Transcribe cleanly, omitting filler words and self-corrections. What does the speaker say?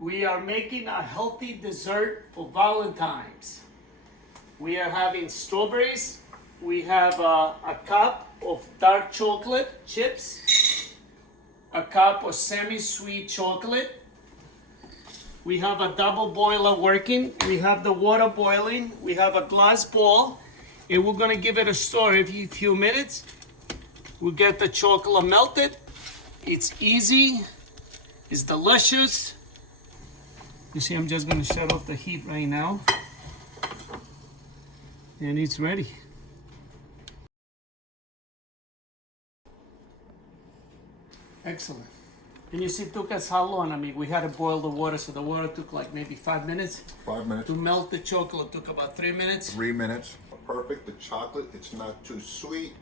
We are making a healthy dessert for Valentines. We are having strawberries. We have a cup of dark chocolate chips, a cup of semi-sweet chocolate. We have a double boiler working. We have the water boiling. We have a glass bowl, and we're gonna give it a stir every few minutes. We'll get the chocolate melted. It's easy. It's delicious. You see, I'm just gonna shut off the heat right now. And it's ready. Excellent. And you see, it took us how long? I mean, we had to boil the water, so the water took like maybe 5 minutes. 5 minutes. To melt the chocolate took about 3 minutes. 3 minutes. Perfect. The chocolate, it's not too sweet.